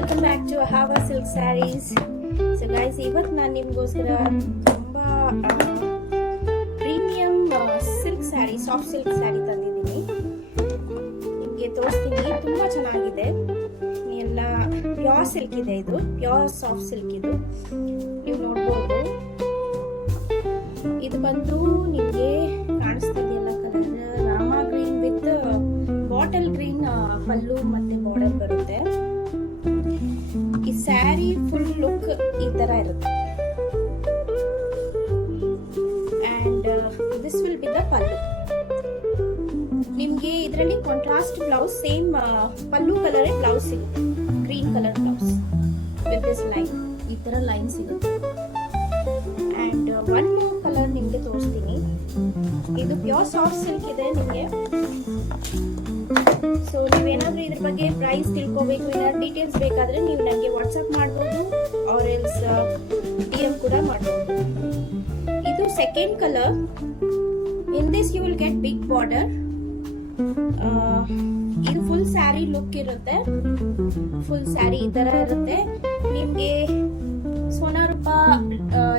Welcome back to Ahava silk saris. So guys, ಇವತ್ತು ನಾನು ನಿಮಗೋಸ್ಕರ ತುಂಬಾ premium silk sari, soft silk sari ತಂದಿದ್ದೀನಿ. ನಿಮಗೆ ತೋರಿಸ್ತೀನಿ. ತುಂಬಾ ಚೆನ್ನಾಗಿದೆ. ಎಲ್ಲ ಪ್ಯೂರ್ ಸಿಲ್ಕ್ ಇದೆ. ಇದು ಪ್ಯೂರ್ ಸಾಫ್ಟ್ ಸಿಲ್ಕ್. ಇದು ನೀವು ನೋಡ್ಬೋದು. ಇದು ಬಂದು ನಿಮಗೆ ಕಾಣಿಸ್ತಿದೆಯಲ್ಲ colour, Rama green with bottle green pallu ಮತ್ತೆ ಬಾರ್ಡರ್ ಬರುತ್ತೆ. ಈ ಸ್ಯಾರಿ ಫುಲ್ ಲುಕ್ ಈ ತರ ಇರುತ್ತೆ. And this will be the pallu. ನಿಮ್ಗೆ ಇದರಲ್ಲಿ contrast blouse, same pallu colour blouse ಸಿಗುತ್ತೆ. Green colour blouse with this line, ಈ ತರ ಲೈನ್ ಸಿಗುತ್ತೆ. ಅಂಡ್ ಒನ್ ಮೋರ್ ಕಲರ್ ನಿಮ್ಗೆ ತೋರಿಸ್ತೀನಿ. ಇದು ಪ್ಯೂರ್ ಸಾಫ್ಟ್ ಸಿಲ್ಕ್ ಇದೆ ನಿಮಗೆ. ಸೊ ನೀವೇನಾದ್ರೂ ಇದ್ರ ಬಗ್ಗೆ ಪ್ರೈಸ್ ತಿಳ್ಕೋಬೇಕು, ಏನಾದ್ರು ಡೀಟೇಲ್ಸ್ ಬೇಕಾದ್ರೆ ನೀವು ನನಗೆ ವಾಟ್ಸ್ಆಪ್ ಮಾಡ್ಬೋದು, ಆರ್ ಎಲ್ಸ್ DM ಕೂಡ ಮಾಡ್ಬೋದು. ಇದು second colour. In this you will get big border. ಇದು ಫುಲ್ ಸ್ಯಾರಿ ಲುಕ್ ಇರುತ್ತೆ. ಫುಲ್ ಸ್ಯಾರಿ ಈ ತರ ಇರುತ್ತೆ. ನಿಮ್ಗೆ ಸೋನಾರೂಪ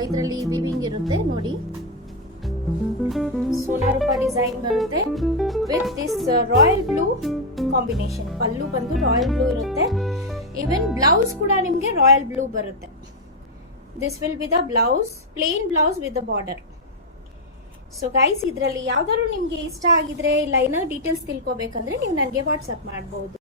ಇದರಲ್ಲಿ ವಿವಿಂಗ್ ಇರುತ್ತೆ ನೋಡಿ. ಸೋನಾರೂಪ ಡಿಸೈನ್ ಬರುತ್ತೆ with this royal blue combination. Pallu ಬಂದು ರಾಯಲ್ ಬ್ಲೂ ಇರುತ್ತೆ. ಈವನ್ ಬ್ಲೌಸ್ ಕೂಡ ನಿಮ್ಗೆ ರಾಯಲ್ ಬ್ಲೂ ಬರುತ್ತೆ. This will be the blouse, plain blouse with the border. So guys, ಇದರಲ್ಲಿ ಯಾವ್ದಾದ್ರು ನಿಮ್ಗೆ ಇಷ್ಟ ಆಗಿದ್ರೆ ಇಲ್ಲ ಏನೋ ಡೀಟೇಲ್ಸ್ ತಿಳ್ಕೊಬೇಕಂದ್ರೆ ನೀವು ನನಗೆ ವಾಟ್ಸ್ಆಪ್ ಮಾಡಬಹುದು.